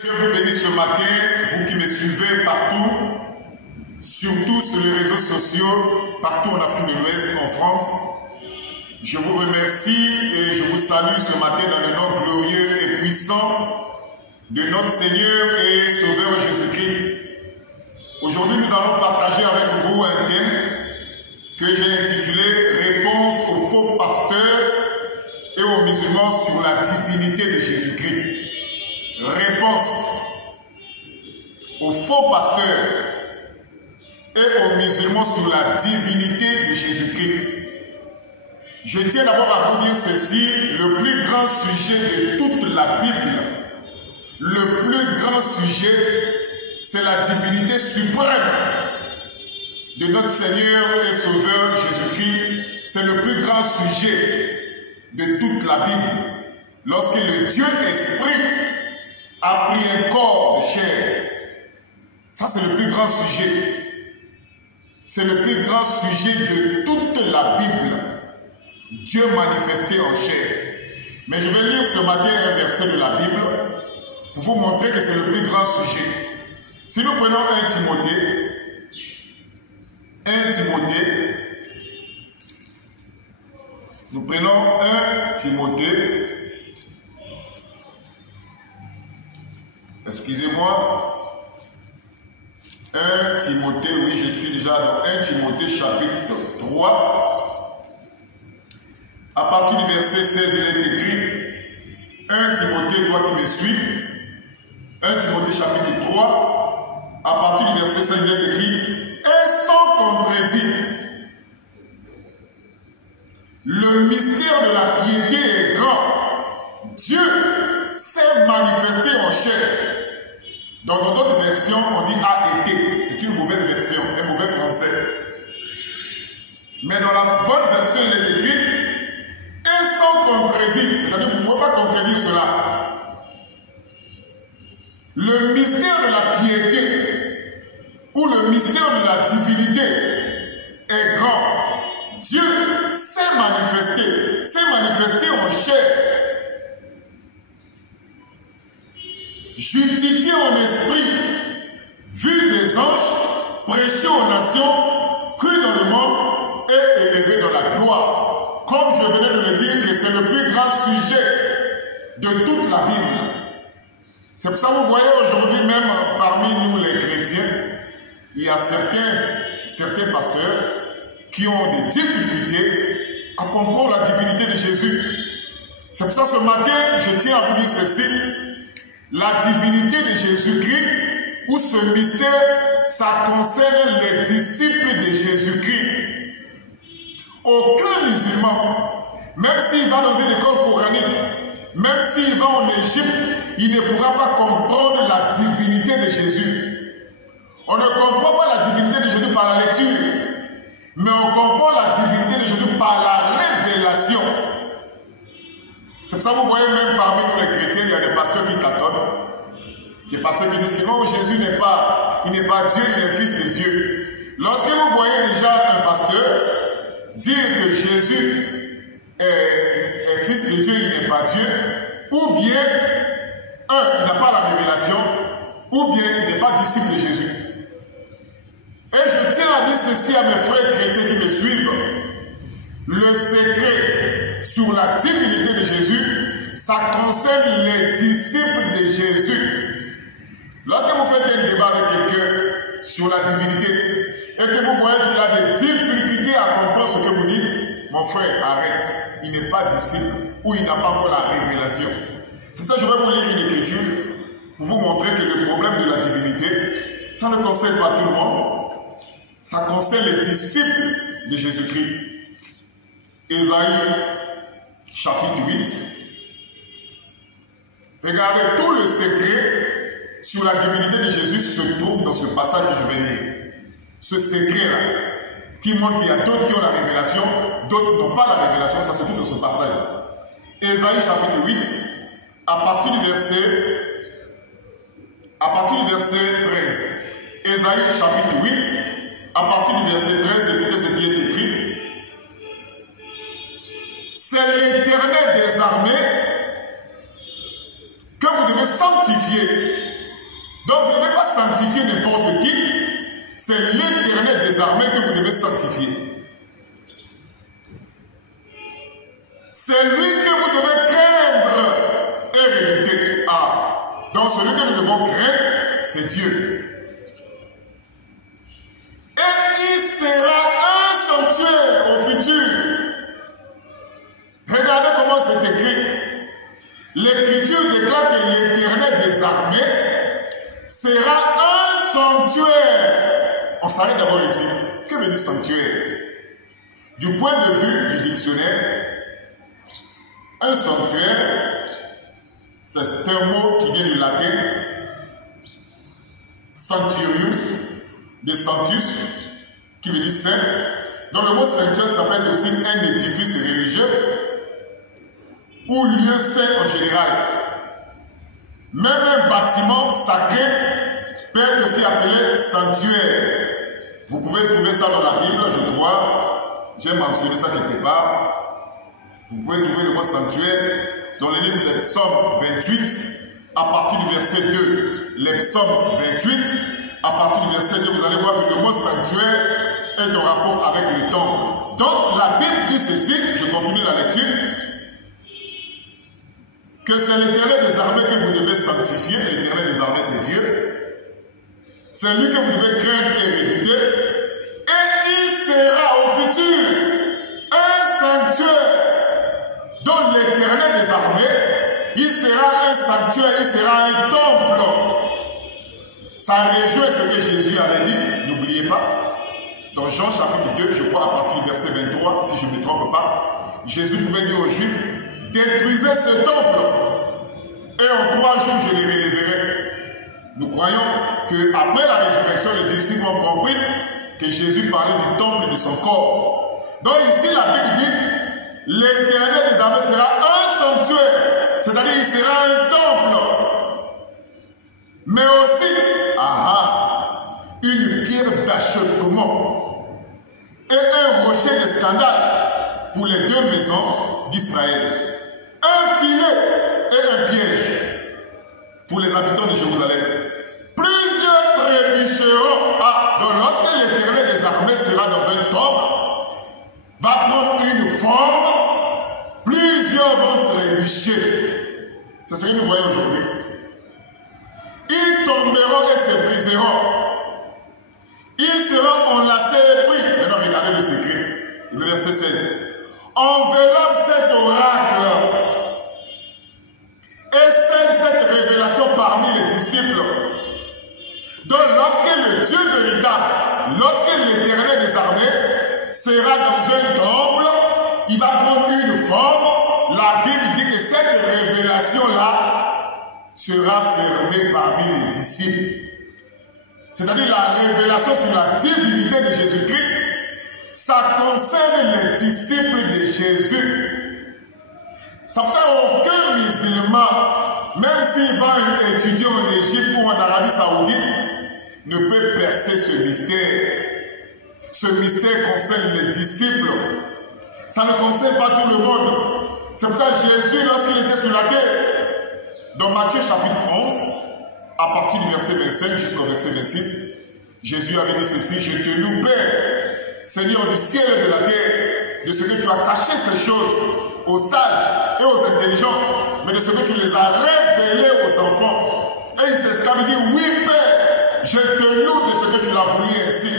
Dieu vous bénisse ce matin, vous qui me suivez partout, surtout sur les réseaux sociaux, partout en Afrique de l'Ouest, en France. Je vous remercie et je vous salue ce matin dans le nom glorieux et puissant de notre Seigneur et Sauveur Jésus-Christ. Aujourd'hui, nous allons partager avec vous un thème que j'ai intitulé « Réponse aux faux pasteurs et aux musulmans sur la divinité de Jésus-Christ ». Réponse aux faux pasteurs et aux musulmans sur la divinité de Jésus-Christ. Je tiens d'abord à vous dire ceci, le plus grand sujet de toute la Bible, le plus grand sujet, c'est la divinité suprême de notre Seigneur et Sauveur Jésus-Christ. C'est le plus grand sujet de toute la Bible. Lorsque le Dieu Esprit a pris un corps de chair, ça c'est le plus grand sujet. C'est le plus grand sujet de toute la Bible. Dieu manifesté en chair. Mais je vais lire ce matin un verset de la Bible pour vous montrer que c'est le plus grand sujet. Si nous prenons 1 Timothée, nous prenons 1 Timothée, excusez-moi, 1 Timothée, oui, je suis déjà dans 1 Timothée chapitre 3. À partir du verset 16, il est écrit, 1 Timothée, toi qui me suis, 1 Timothée chapitre 3, à partir du verset 16, il est écrit, et sans contredit, le mystère de la piété est grand. Dieu s'est manifesté en chair. Dans d'autres versions, on dit a été. C'est une mauvaise version, un mauvais français. Mais dans la bonne version, il est écrit et sans contredit. C'est-à-dire que vous ne pouvez pas contredire cela. Le mystère de la piété ou le mystère de la divinité est grand. Dieu s'est manifesté en chair. Justifié en esprit, vu des anges, prêché aux nations, cru dans le monde et élevé dans la gloire. Comme je venais de le dire, que c'est le plus grand sujet de toute la Bible. C'est pour ça que vous voyez aujourd'hui même parmi nous les chrétiens, il y a certains pasteurs qui ont des difficultés à comprendre la divinité de Jésus. C'est pour ça ce matin, je tiens à vous dire ceci. La divinité de Jésus-Christ, ou ce mystère, ça concerne les disciples de Jésus-Christ. Aucun musulman, même s'il va dans une école coranique, même s'il va en Égypte, il ne pourra pas comprendre la divinité de Jésus. On ne comprend pas la divinité de Jésus par la lecture, mais on comprend la divinité de Jésus par la révélation. C'est pour ça que vous voyez même parmi nous les chrétiens, il y a des pasteurs qui tâtonnent. Des pasteurs qui disent que non, Jésus n'est pas Dieu, il est fils de Dieu. Lorsque vous voyez déjà un pasteur dire que Jésus est fils de Dieu, il n'est pas Dieu, ou bien, il n'a pas la révélation, ou bien il n'est pas disciple de Jésus. Et je tiens à dire ceci à mes frères chrétiens qui me suivent. Le secret sur la divinité de Jésus, ça concerne les disciples de Jésus. Lorsque vous faites un débat avec quelqu'un sur la divinité et que vous voyez qu'il a des difficultés à comprendre ce que vous dites, mon frère, arrête. Il n'est pas disciple ou il n'a pas encore la révélation. C'est pour ça que je vais vous lire une écriture pour vous montrer que le problème de la divinité, ça ne concerne pas tout le monde. Ça concerne les disciples de Jésus-Christ. Ésaïe, chapitre 8. Regardez, tout le secret sur la divinité de Jésus se trouve dans ce passage que je vais lire. Ce secret-là, qui montre qu'il y a d'autres qui ont la révélation, d'autres n'ont pas la révélation, ça se trouve dans ce passage. Ésaïe, chapitre 8, à partir du verset 13. Ésaïe, chapitre 8, à partir du verset 13, écoutez ce qui est écrit. C'est l'Éternel des armées que vous devez sanctifier Donc vous ne devez pas sanctifier n'importe qui. C'est l'Éternel des armées que vous devez sanctifier. C'est lui que vous devez craindre et redouter. Ah, donc celui que nous devons craindre, c'est Dieu. Et il sera un sanctuaire au futur. Regardez comment c'est écrit. L'Écriture déclare que l'Éternel des armées sera un sanctuaire. On s'arrête d'abord ici. Que veut dire sanctuaire? Du point de vue du dictionnaire, un sanctuaire, c'est un mot qui vient du latin sanctuarius, de sanctus, qui veut dire saint. Donc le mot sanctuaire, ça peut être aussi un édifice religieux ou lieu saint en général. Même un bâtiment sacré peut être aussi appelé sanctuaire. Vous pouvez trouver ça dans la Bible, je crois. J'ai mentionné ça quelque part. Vous pouvez trouver le mot sanctuaire dans le livre des Psaumes 28, à partir du verset 2. Les Psaumes 28, à partir du verset 2, vous allez voir que le mot sanctuaire est en rapport avec le temple. Donc la Bible dit ceci, je continue la lecture, que c'est l'Éternel des armées que vous devez sanctifier. L'Éternel des armées, c'est Dieu. C'est lui que vous devez craindre et redouter. Et il sera au futur un sanctuaire. Donc l'Éternel des armées, il sera un sanctuaire, il sera un temple. Ça réjouit ce que Jésus avait dit, n'oubliez pas. Dans Jean chapitre 2, je crois à partir du verset 23, si je ne me trompe pas, Jésus pouvait dire aux Juifs, détruisez ce temple et en 3 jours je les relèverai. Nous croyons qu'après la résurrection, les disciples ont compris que Jésus parlait du temple de son corps. Donc ici la Bible dit, l'Éternel des armées sera un sanctuaire, c'est-à-dire il sera un temple, mais aussi une pierre d'achoppement et un rocher de scandale pour les 2 maisons d'Israël. Un filet et un piège pour les habitants de Jérusalem. Plusieurs trébucheront. Donc lorsque l'Éternel des armées sera dans un temple, va prendre une forme, plusieurs vont trébucher. C'est ce que nous voyons aujourd'hui. Ils tomberont et se briseront. Ils seront enlacés et pris. Maintenant, regardez le secret. Le verset 16. Enveloppe cet oracle et scelle cette révélation parmi les disciples. Donc, lorsque le Dieu véritable, lorsque l'Éternel des armées sera dans un temple, il va prendre une forme. La Bible dit que cette révélation-là sera fermée parmi les disciples. C'est-à-dire la révélation sur la divinité de Jésus-Christ, ça concerne les disciples de Jésus. Ça veut dire qu'aucun musulman, même s'il va étudier en Égypte ou en Arabie Saoudite, ne peut percer ce mystère. Ce mystère concerne les disciples. Ça ne concerne pas tout le monde. C'est pour ça que Jésus, lorsqu'il était sur la terre, dans Matthieu chapitre 11, à partir du verset 25 jusqu'au verset 26, Jésus avait dit ceci, je te loue, Père, Seigneur du ciel et de la terre, de ce que tu as caché ces choses aux sages et aux intelligents, mais de ce que tu les as révélées aux enfants. Et il s'exclame, il dit, oui Père, je te loue de ce que tu l'as voulu ainsi.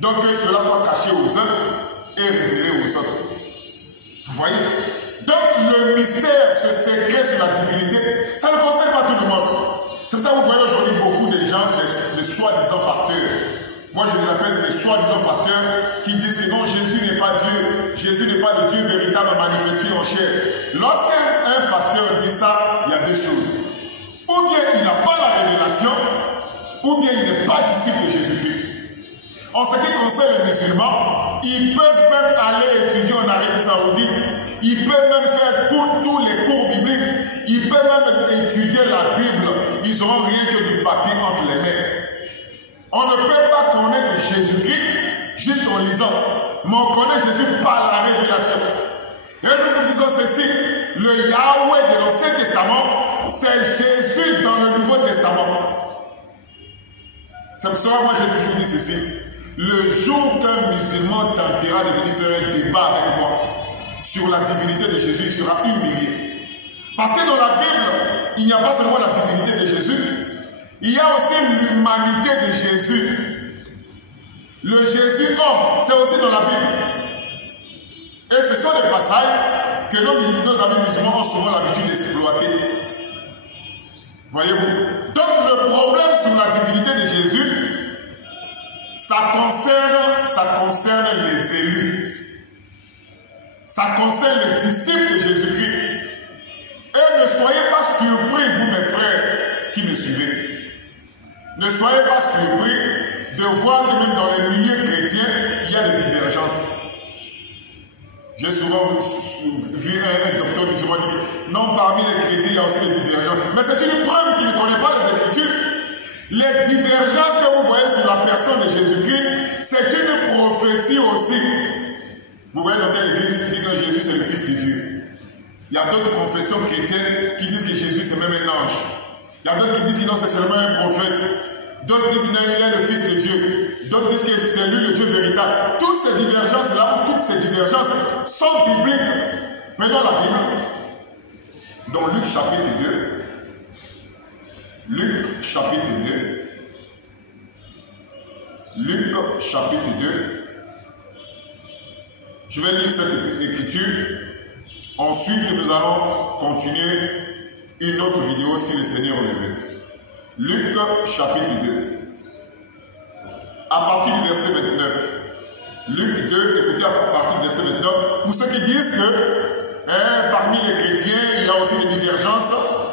Donc que cela soit caché aux uns et révélé aux autres. Vous voyez? Donc le mystère, ce secret sur la divinité, ça ne concerne pas tout le monde. C'est pour ça que vous voyez aujourd'hui beaucoup de gens, des soi-disant pasteurs. Moi je les appelle des soi-disant pasteurs qui disent que non, Jésus n'est pas Dieu, Jésus n'est pas le Dieu véritable manifesté en chair. Lorsqu'un pasteur dit ça, il y a 2 choses. Ou bien il n'a pas la révélation, ou bien il n'est pas disciple de Jésus-Christ. En ce qui concerne les musulmans, ils peuvent même aller étudier en Arabie Saoudite, ils peuvent même faire tous les cours bibliques, ils peuvent même étudier la Bible, ils n'auront rien que du papier entre les mains. On ne peut pas connaître Jésus-Christ juste en lisant, mais on connaît Jésus par la révélation. Et nous vous disons ceci, le Yahweh de l'Ancien Testament, c'est Jésus dans le Nouveau Testament. C'est pour ça que moi j'ai toujours dit ceci. Le jour qu'un musulman tentera de venir faire un débat avec moi sur la divinité de Jésus, il sera humilié. Parce que dans la Bible, il n'y a pas seulement la divinité de Jésus, il y a aussi l'humanité de Jésus. Le Jésus homme, c'est aussi dans la Bible. Et ce sont des passages que nos amis musulmans ont souvent l'habitude d'exploiter. Voyez-vous? Donc le problème sur la divinité de Jésus, ça concerne les élus. Ça concerne les disciples de Jésus-Christ. Et ne soyez pas surpris, vous mes frères qui me suivez. Ne soyez pas surpris de voir que même dans les milieux chrétiens, il y a des divergences. J'ai souvent vu un docteur musulman dire non, parmi les chrétiens, il y a aussi des divergences. Mais c'est une preuve qu'il ne connaît pas les Écritures. Les divergences que vous voyez sur la personne de Jésus-Christ, c'est une prophétie aussi. Vous voyez dans quelle église il dit que Jésus c'est le Fils de Dieu. Il y a d'autres confessions chrétiennes qui disent que Jésus c'est même un ange. Il y a d'autres qui disent que non, c'est seulement un prophète. D'autres disent qu'il est le Fils de Dieu. D'autres disent que c'est lui le Dieu véritable. Toutes ces divergences-là, toutes ces divergences sont bibliques. Prenons la Bible. Dans Luc chapitre 2. Luc chapitre 2. Luc chapitre 2. Je vais lire cette écriture. Ensuite, nous allons continuer une autre vidéo si le Seigneur le veut. Luc chapitre 2. À partir du verset 29. Luc 2, écoutez à partir du verset 29. Pour ceux qui disent que parmi les chrétiens, il y a aussi des divergences,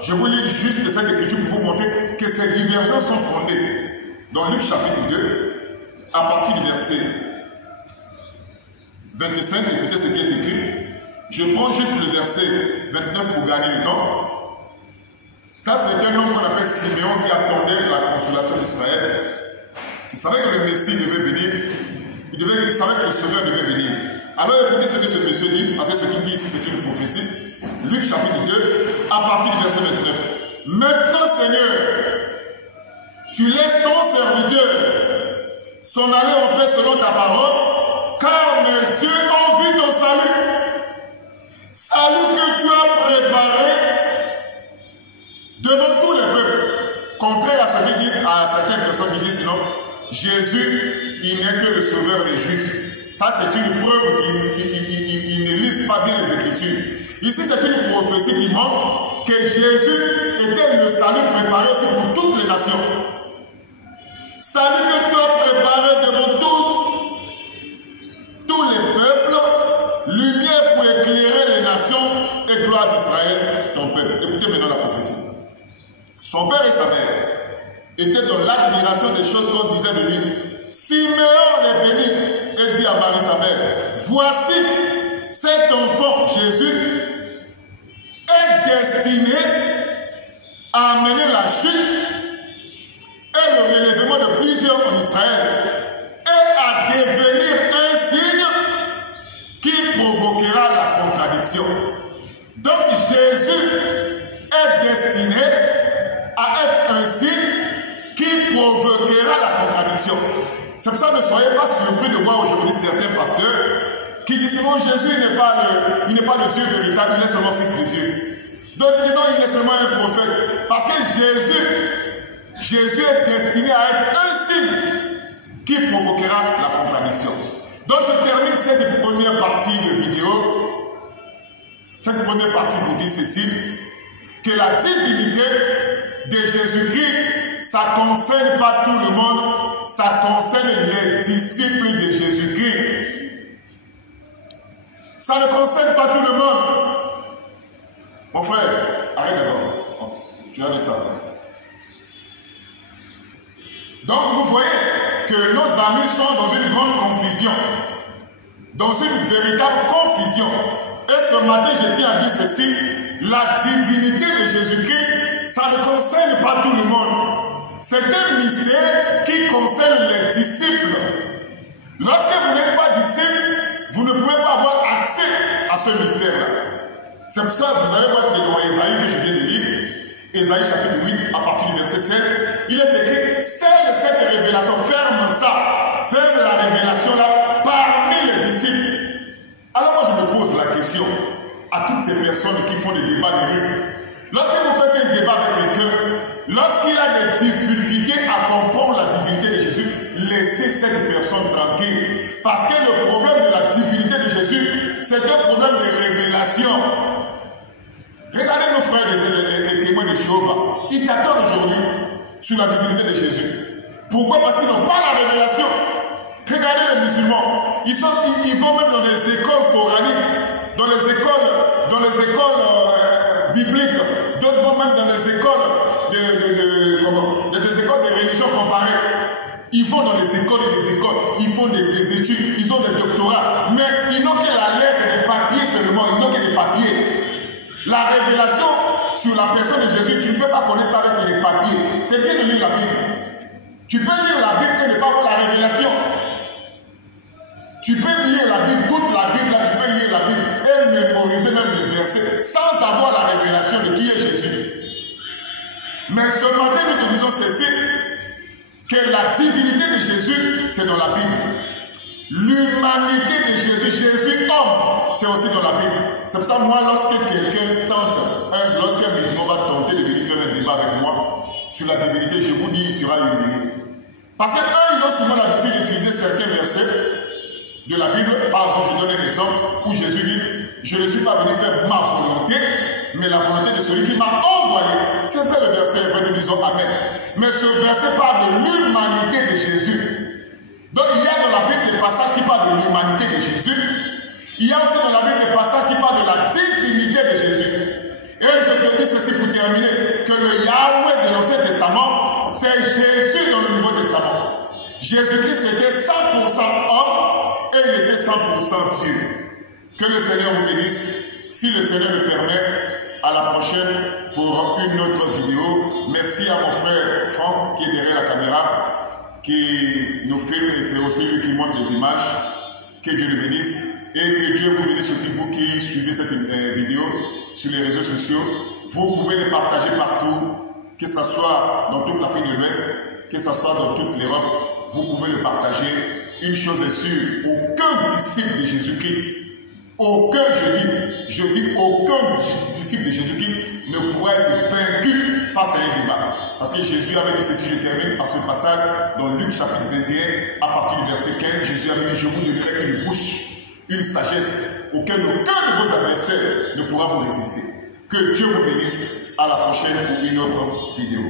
je vous lis juste cette écriture pour vous montrer que ces divergences sont fondées. Dans Luc chapitre 2, à partir du verset 25, écoutez ce qui est écrit. Je prends juste le verset 29 pour gagner le temps. Ça, c'est un homme qu'on appelle Siméon qui attendait la consolation d'Israël. Il savait que le Messie devait venir. Il savait que le Sauveur devait venir. Alors écoutez ce que ce monsieur dit, parce que ce qu'il dit ici, c'est une prophétie. Luc chapitre 2, à partir du verset 29. Maintenant, Seigneur, tu laisses ton serviteur s'en aller en paix selon ta parole, car mes yeux ont vu ton salut. Salut que tu as préparé devant tous les peuples. Contraire à ce qu'il dit à certaines personnes qui disent que non, Jésus, il n'est que le sauveur des Juifs. Ça, c'est une preuve qu'ils ne lisent pas bien les Écritures. Ici, c'est une prophétie qui montre que Jésus était le salut préparé aussi pour toutes les nations. Salut que tu as préparé devant tous les peuples, lumière pour éclairer les nations et gloire d'Israël, ton peuple. Écoutez maintenant la prophétie. Son père et sa mère étaient dans l'admiration des choses qu'on disait de lui. Siméon les bénit et dit à Marie sa mère, voici cet enfant Jésus est destiné à amener la chute et le relèvement de plusieurs en Israël et à devenir un signe qui provoquera la contradiction. Donc Jésus est destiné à être un signe qui provoquera la contradiction. C'est pour ça que ne soyez pas surpris de voir aujourd'hui certains pasteurs qui disent que non, Jésus n'est pas le Dieu véritable, il est seulement Fils de Dieu. D'autres disent non, il est seulement un prophète. Parce que Jésus est destiné à être un signe qui provoquera la contradiction. Donc je termine cette première partie de vidéo. Cette première partie pour dire ceci, que la divinité de Jésus-Christ, ça ne concerne pas tout le monde, ça concerne les disciples de Jésus-Christ. Ça ne concerne pas tout le monde. Mon frère, arrête d'abord. Tu vas mettre ça. Donc vous voyez que nos amis sont dans une grande confusion, dans une véritable confusion. Et ce matin, je tiens à dire ceci, la divinité de Jésus-Christ, ça ne concerne pas tout le monde. C'est un mystère qui concerne les disciples. Lorsque vous n'êtes pas disciple, vous ne pouvez pas avoir accès à ce mystère-là. C'est pour ça que vous allez voir que dans Ésaïe que je viens de lire, Ésaïe chapitre 8, à partir du verset 16, il est écrit, seule cette révélation révélation-là parmi les disciples. Alors moi je me pose la question à toutes ces personnes qui font des débats de rue. Lorsque vous faites un débat avec quelqu'un, lorsqu'il a des difficultés à comprendre la divinité de Jésus, laissez cette personne tranquille. Parce que le problème de la divinité de Jésus, c'est un problème de révélation. Regardez nos frères, les témoins de Jéhovah. Ils t'attendent aujourd'hui sur la divinité de Jésus. Pourquoi? Parce qu'ils n'ont pas la révélation. Regardez les musulmans. Ils vont même dans les écoles coraniques, dans les écoles bibliques. D'autres vont même dans les écoles des écoles de religion comparée. Ils vont dans les écoles et des écoles. Ils font des études. Ils ont des doctorats. Mais ils n'ont que la lettre des papiers seulement. Ils n'ont que des papiers. La révélation sur la personne de Jésus, tu ne peux pas connaître ça avec les papiers. C'est bien de lire la Bible. Tu peux lire la Bible et ne pas avoir la révélation. Tu peux lire la Bible, toute la Bible, là, tu peux lire la Bible et mémoriser même les versets sans avoir la révélation de qui est Jésus. Mais ce matin, nous te disons ceci, que la divinité de Jésus, c'est dans la Bible. L'humanité de Jésus, Jésus homme, c'est aussi dans la Bible. C'est pour ça, moi, lorsque quelqu'un tente, lorsqu'un musulman va tenter de venir faire un débat avec moi sur la divinité, je vous dis, il sera humilié. Parce qu'eux, ils ont souvent l'habitude d'utiliser certains versets de la Bible. Par exemple, je donne un exemple où Jésus dit, je ne suis pas venu faire ma volonté, mais la volonté de celui qui m'a envoyé. C'est vrai, le verset est vrai, nous disons Amen. Mais ce verset parle de l'humanité de Jésus. Donc il y a dans la Bible des passages qui parlent de l'humanité de Jésus. Il y a aussi dans la Bible des passages qui parlent de la divinité de Jésus. Et je te dis ceci pour terminer, que le Yahweh de l'Ancien Testament, c'est Jésus dans le Nouveau Testament. Jésus-Christ était 100% homme et il était 100% Dieu. Que le Seigneur vous bénisse. Si le Seigneur le permet, à la prochaine pour une autre vidéo. Merci à mon frère Franck qui est derrière la caméra, qui nous filme et c'est aussi lui qui montre des images. Que Dieu le bénisse et que Dieu vous bénisse aussi vous qui suivez cette vidéo sur les réseaux sociaux. Vous pouvez les partager partout, que ce soit dans toute l'Afrique de l'Ouest, que ce soit dans toute l'Europe. Vous pouvez le partager. Une chose est sûre, aucun disciple de Jésus-Christ, aucun, je dis aucun disciple de Jésus-Christ ne pourra être vaincu face à un débat. Parce que Jésus avait dit ceci, je termine par ce passage dans Luc chapitre 21, à partir du verset 15, Jésus avait dit, je vous donnerai une bouche, une sagesse, auquel aucun de vos adversaires ne pourra vous résister. Que Dieu vous bénisse, à la prochaine pour une autre vidéo.